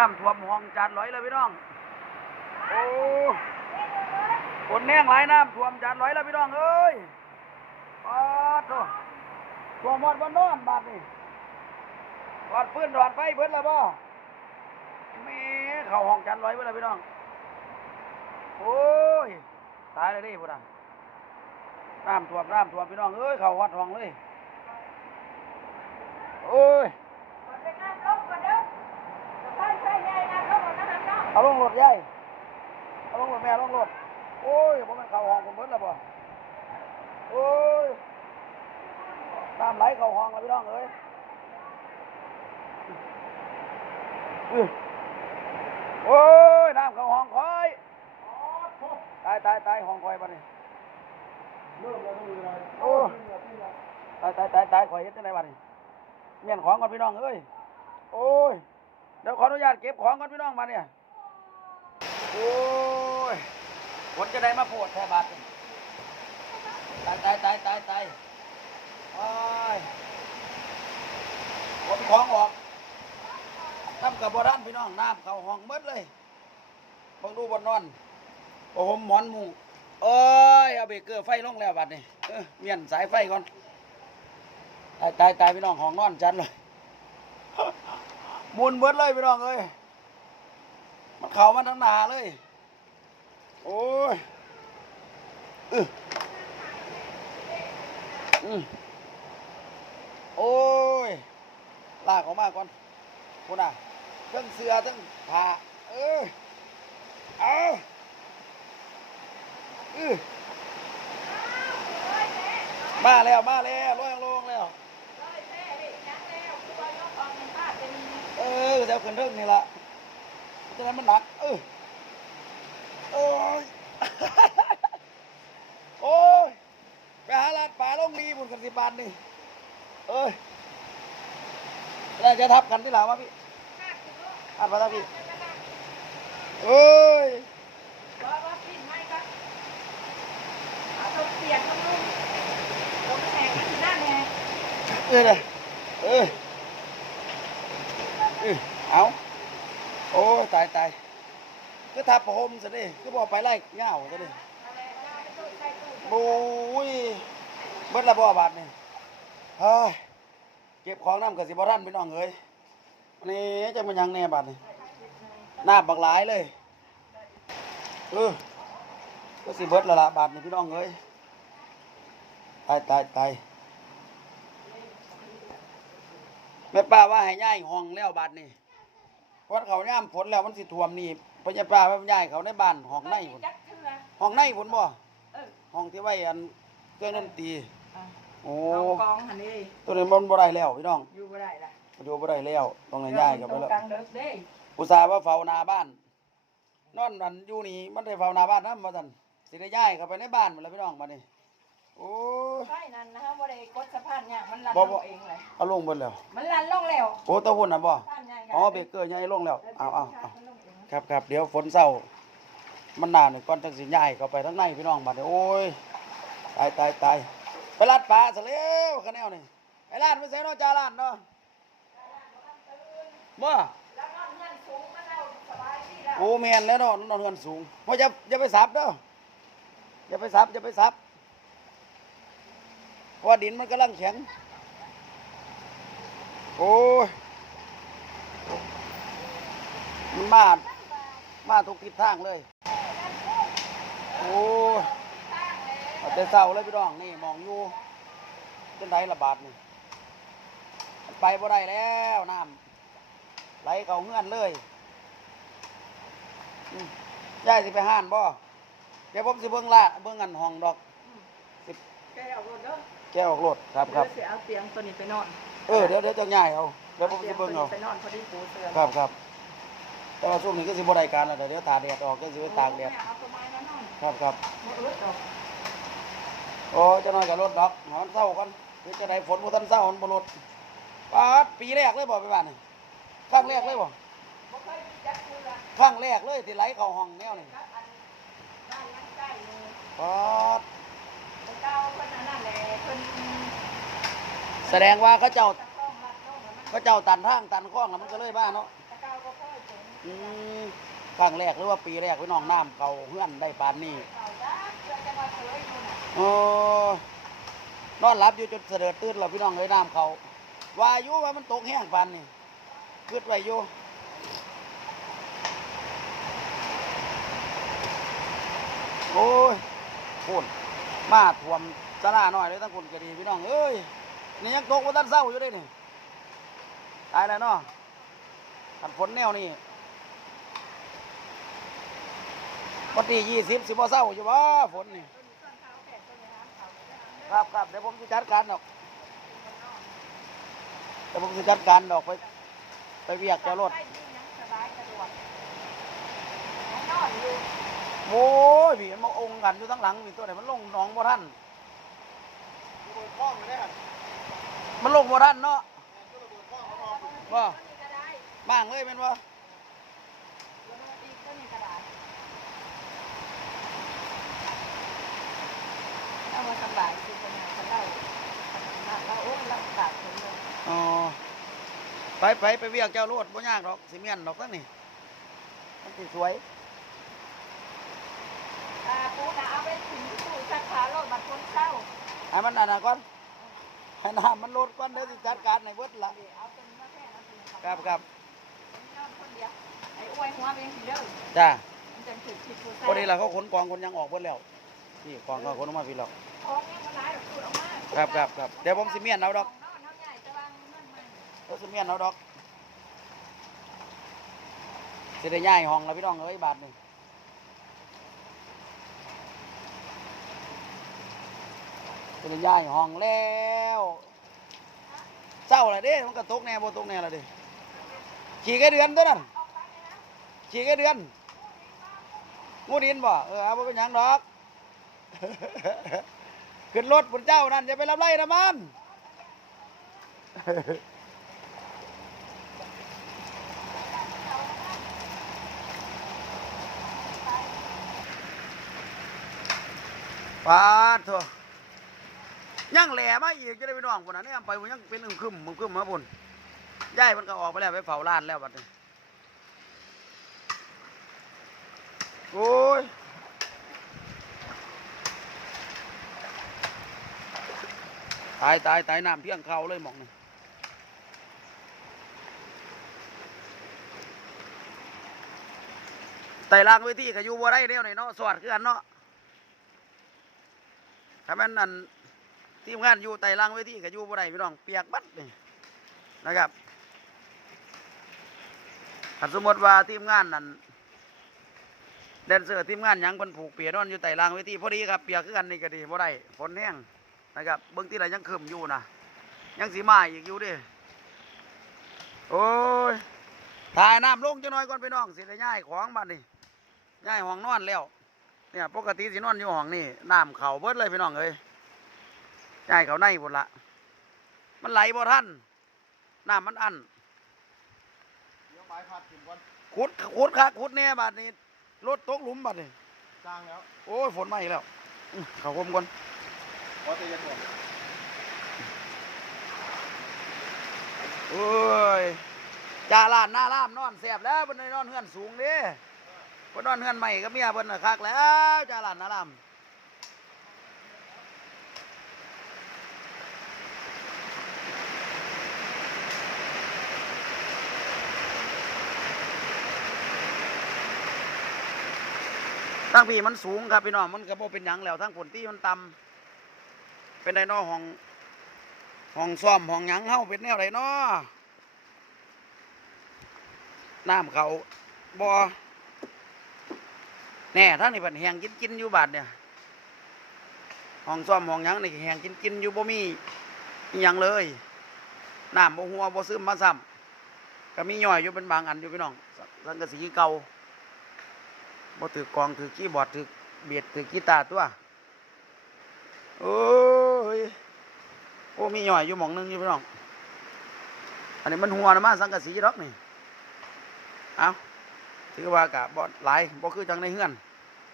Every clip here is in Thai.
น้ำท่วมห้องจัดร้อยเลยพี่น้อง โอ้คนแน่งหลายน้ำท่วมจัดร้อยแล้วพี่น้องเอ้ยปอดโตท่วมหมดบนนอนบาดนี่ถอดปืนถอดไฟเบิดแล้วบ่แม่เข้าห้องจัดร้อยเบิดแล้วพี่น้อง โอ้ย ตายเลยดิพุ่นน่ะน้ำท่วมน้ำท่วมพี่น้องเอ้ยเข้าวัดห้องเลย โอ้ย เอาลงรถยายเอาลงรถแม่เอาลงรถโอ้ยผมมันเข้าห้องผมเบิดแล้วบ่โอ้ยน้ำไหลเข้าห้องแล้วพี่น้องเอ้ยอื้อโอ้ยน้ำเข้าห้องคอยตายตายตายห้องคอยปะนี่เริ่มแล้วต้องมีอะไรโอ้ตายตายตายตายข่อยเฮ็ดจังไดบัดนี้เมียนของก่อนพี่น้องเอ้ยโอ้ยเดี๋ยวขออนุญาตเก็บของก่อนพี่น้องมาเนี่ย โอ้ยฝนจะได้มาโพดแท้บาดตายตายตายตายตายโอ้ยขนของออกทำกับโบราณพี่น้องน้ำเขาห้องหมดเลยเบังดูบนนอนโอ้ผมหมอนมุงโอ้ยเอาเบรกเกอร์ไฟลงแล้วบัดนี้เออเมียนสายไฟก่อนตายตายตายพี่น้องห้องนอนจันเลยมุนเบิดเลยพี่น้องเอ้ย มันเข่ามันทั้งหนาเลย โอ้ยอืออือโอ้ย ลากออกมาก่อนคุณอะทั้งเสือทั้งผ้าเออเอาอือมาแล้วมาแล้วลอยลงแล้ว เออแถวขึ้นเรื่องนี่ละ ตอนนั้นมันหนัก เออโอ้ยโอ้ยไปหาลาดป่าลงดีบุญกันสิบานนี่เอ้ยแล้วจะทับกันที่หลังวะพี่อัดมาทับพี่เอ้ยเออเลยเออเออเอา โอ้ยตายตายก็ทับประหมซะดิก็บอกไปไล่เงาซะดิโอ้ยเบิดละบ่บาทนี่เฮ้ยเก็บของน้ำกับสิบ่ทันพี่น้องเอ้ยนี่จะมันยังแน่บาทนี่หน้าบักหลายเลยเออก็สิเบิดละละบาทนี่พี่น้องเอ้ยตายตายตายแม่ป้าว่าให้ย้ายห้องแล้วบัดนี้เพราะเขาย่ามฝนแล้วมันสิท่วมนี่พญาป้าว่าย้ายเขาในบ้านห้องในพุ่นห้องในพุ่นบ่ห้องที่ไว้อันเครื่องดนตรีโอ้กองหันนี่ตัวนี้มันบ่ได้แล้วพี่น้องอยู่บ่ได้ล่ะมันอยู่บ่ได้แล้วต้องให้ย้ายกลับไปแล้วกลางเลิกเด้อุตส่าห์ว่าเฝ้าหน้าบ้าน นอนนั่นอยู่นี่มันได้เฝ้าหน้าบ้านนำบ่ซั่นสิได้ย้ายเข้าไปในบ้านหมดแล้วพี่น้องบัดนี้โอ้ยไฟนั่นนะฮะบ่ได้กดสะพานเนี่ยมันลันบ่ลบ่งเองเลยเอาลงเบิดแล้ว มันลันลงแล้วโอ้ตัวหุ่นน่ะบ่สะพานใหญ่กัน อ๋อเบเกอร์ย้ายลงแล้วเอาเอาเอาครับครับเดี๋ยวฝนเศร้า มันหนาหนึ่งก่อนจังสิย้ายเข้าไปทั้งในพี่น้องบัดนี้โอ้ยตายตายตายไปลาดปลาซะแล้วคะแนวนี่ไอ้ลาดไม่ใส่เนาะจ้าลาดเนาะบ่แล้เมันเอาสบายดีแล้วโอ้แมนแล้วเนาะนอนเฮือนสูงบ่อย่าอย่าไปสับเด้ออย่าไปสับอย่าไปสับเพราะว่าดินมันกำลังแข็งโอ้ย มันมา มาทุกทิศทางเลย โอ้ยเอาแต่เศร้าเลยพี่น้องนี่มองอยู่เป็นไรระบาดนี่มันไปบ่ได้แล้วน้ำไหลเข้าเงื่อนเลยอืมยายสิไปห้านบ่เดี๋ยวผมสิเบิ่งละเบิ่งอันห้องดอกแกเอารถเด้อแก้วออกรถครับครับเดี๋ยวสิเอาเตียงตัวนี้ไปนอน เออเดี๋ยวเดี๋ยวจะง่ายเอาเดี๋ยวผมตีสิยเบิ่งเอาตัวนี้ไปนอนพอดีปูเสือครับครับ แต่ว่าช่วงนี้ก็สิบ่ได้การแล้วเดี๋ยวตากแดดออกก็สิไปตากแดดเอาตัวไม้มานอนครับครับบ่อึดดอกโอ้เจะน้อยกับรถดอกหอนเศร้ากันเดี๋ยวจะได้ฝนบ่ทันเศร้ามันบ่รถปาดปีแรกเลยบ่ไปบ้านนี่ครั้งแรกเลยบ่บ่เคยจักคือละครั้งแรกเลยที่ไหลเข้าห้องแนวนี่ครับอันบ้านยังใกล้อยู่ปาดเจ้าเพิ่นอันนั่นแหละเพิ่นแสดงว่าเขาเจ้า ตะต้องรัดน้องแล้วมัน เขาเจ้าตันทางตันคลองแล้วมันก็เลยบ้าเนาะ อืมครั้งแรกหรือว่าปีแรกพี่น้องน้ำเก่าเฮือนได้ปานนี่อจะมาเฉยอยู่น่ะโอ้นอนหลับอยู่จนเสด็จตื่นแล้วพี่น้องเอ้ยน้ำเขาวายู่ว่ามันตกแห้งปานนี่คิดไว้อยู่โอ้ยพูนมาท่วมสลาหน่อยเลยทั้งคนก็ดีพี่น้องเอ้ยนี่ยังตกว่าท่านเศร้าอยู่ด้วยนี่ตายแล้วเนาะทันฝนแนวนี่ วันที่ยี่สิบสิบ่เศร้าอยู่วะฝนนี่ต้นต้นเท้าแก่ต้นน้ำเขาจะทำครับครับเดี๋ยวผมจะจัดการดอกเดี๋ยวผมจะจัดการดอกไป ไปเวียกเจ้ารถใต้ดินยังสบายสะดวกยังนอนอยู่โอ้ยพี่มันมาองค์กันอยู่ทั้งหลังมีตัวไหนมันลงหนองบ่ท่านระเบิดคล้องไม่ได้หันมันลงบ่ท่านเนาะก็ระเบิดคล้องเขาออกว่าต้นนี้ก็ได้บ้างเลยเป็นว่า ต้นนี้อีกต้นนี้ก็ได้ เอามาสบายคือปัญหาเขาเล่าเราโอ้ยลำบากถึงเลยอ๋อไปไปไปเวียกเจ้ารถบ่ยากดอกสิเมียนดอกตั้งนี่มันสิสวยอ่าปูน่ะเอาไปถึงตู้สักขาโลดบัดคนเศร้าให้มันนั่นน่ะก่อนให้น้ำมันลดก่อนเดี๋ยวสิจัดการในเบิดละเดี๋ยวเอาตัวนี้มาแค่นั้นเองครับครับนอนคนเดียวไอ้อ้วยหัวเป็นสีเด้อจ้ามันจะถึงผิดผู้พอดีละเขาขนกองคนยังออกเบิดแล้ว นี่กองเขาขนออกมาพี่หรอกของเนี่ยมันร้ายแบบพูดออกมาครับครับครับเดี๋ยวผมสิเมียนเอาดอกนอนเอาใหญ่จะวางเงินมันเดี๋ยวสิเมียนเอาดอกสิได้ย้ายห้องแล้วพี่น้องเอ้ยบาทหนึ่งสิได้ย้ายห้องแล้วเจ้าอะไรเด้มันก็ตกแน่บ่ตกแน่ละเด้ขี่แค่เดือนตัวนั้นออกไปเลยนะขี่แค่เดือนงูดินบ่เออเอาบ่เป็นหยังดอก ขึ้นรถบนเจ้านั่นจะไปรับไล่นะมันปาดเถอะยังแหล่มาอีกจะได้ไปน้องคนนั้นเนี่ยไปมันยังเป็นอึมครึมมึงครึมมาบุญย่ายมันก็ออกไปแล้วไปเฝ้าร้านแล้วบัดนี้โอ้ย ตายตายตายน้ำเพียงเขาเลยหมองนี่ไต่ล่างเวทีก็อยู่บ่ได้เดียวนี่เนาะสวัสดิ์คือกันเนาะถ้าม่นนั่นทีมงานอยู่ไต่ล่างเวทีก็อยู่บ่ได้พี่น้องเปียกบัดนี่นะครับถ้าสมมติว่าทีมงานนั่นแดนเซอร์ทีมงานยังเพิ่นผูกเปียกนอนอยู่ไต่ล่างเวทีพอดีครับเปียกคือกันนี่ก็ดีบ่ได้ฝนแห้ง นะครับเบิ่งที่ไหนยังคืมอยู่นะยังสีมาอีกอยู่เดิโอ้ยถ่ายน้ำลงจังหน่อยก่อนพี่น้องสิได้ย้ายของบัดนี้ย้ายห้องนอนแล้วเนี่ยปกติสินอนอยู่ห้องนี่น้ำเข่าเบิดเลยพี่น้องเอ้ยใช่เขาในหมดละมันไหลบ่ทันน้ำมันอันเดี๋ยวไม้พัดถิ่มก่อนขุดขุดคักขุดแน่บาดนี้รถตกหลุมบาดนี้สร้างแล้วโอ้ยฝนมาอีกแล้วอื้อเข้าคมก่อน โอ้ยจ่าลานหน้าล่ามนอนแสบแล้วเพิ่นได้นอนเฮือนสูงด้เพิ่นนอนเฮือนใหม่กับเมียเพิ่นน่ะคักแล้วจ่าลานหน้าล่ามทั้งพี่มันสูงครับพี่น้องมันก็บ่เป็นหยังแล้วทั้งผลที่มันต่ำ เป็นไดนอห้องห้องซ่อมห้องหยังเฮาเป็นแนวไดนาะน้ำเขาบ่แน่ทั้งนี้เพิ่นแหงกินกินอยู่บาดเนี่ยห้องซ่อมห้องหยังนี่แหงกินกินอยู่บ่มีอหยังเลยน้ำบ่หัวบ่ซึมมาซ้ำก็มีย่อยอยู่เป็นบางอันอยู่พี่น้องสังกะสีเก่าบ่ถือกองถือคีย์บอดถือเบียดถือกีตาร์ตัวโอ้ ยโอ้มีหน่อยอยู่หมองนึงอยู่พี่น้องอันนี้มันหัวนะมาสังกะสีดอกนี่เอาถือว่ากะบ่หลายบ่คือจังในเฮือน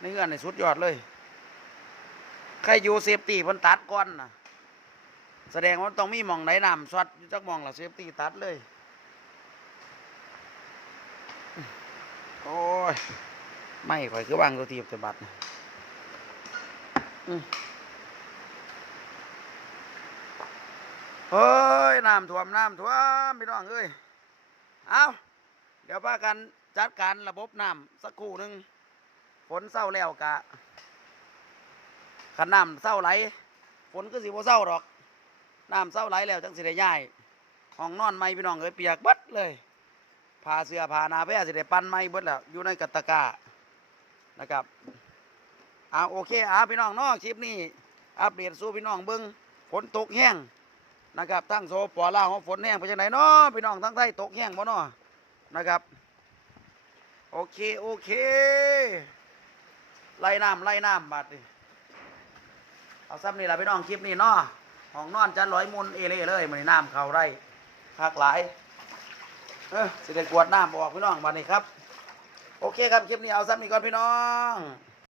ในเฮือนในสุดยอดเลยใครอยู่เซฟตี้พิ่นตัดก่อนนะแสดงว่าต้องมีมองไหนนำช็อตอยู่จักมองล่ะเซฟตี้ตัดเลย โอ้ย ไม่ข่อยคือวางตัวทีบแต่บัตรน่ะอืม เฮ้ยน้ำท่วมน้ำท่วมพี่น้องเอ้ยเอาเดี๋ยวพากันจัดการระบบน้ำสักครู่หนึ่งฝนเศร้าแล้วกะขันน้ำเศร้าไหล ฝนก็สิบ่เศร้าดอกน้ำเศร้าไหลแล้วจังสิได้ย้ายห้องนอนใหม่พี่น้องเอ้ยเปียกเบิดเลยผ้าเสื้อผ้านาแพร่สิได้ปั้นใหม่เบิดแล้วอยู่ในกระตะกานะครับเอาโอเคเอาพี่น้องนอกคลิปนี้อัปเดตสู่พี่น้องเบิ้งฝนตกแห้ง นะครับทั้งโซปอลาของฝนแห้งไปจังไหนเนาะพี่น้องทั้งไทยตกแห้งบ่เนาะนะครับโอเคโอเคไล่น้ำไล่น้ำบัดนี่เอาซ้ำนี่แหละพี่น้องคลิปนี้เนาะห้องนอนจันร้อยมุนเอเล่เลยมันน้ำเขาได้คักหลายเออสิได้กวดน้ำออกพี่น้องบัดนี้ครับ โอเคครับคลิปนี้เอาซ้ำนี่ก่อนพี่น้อง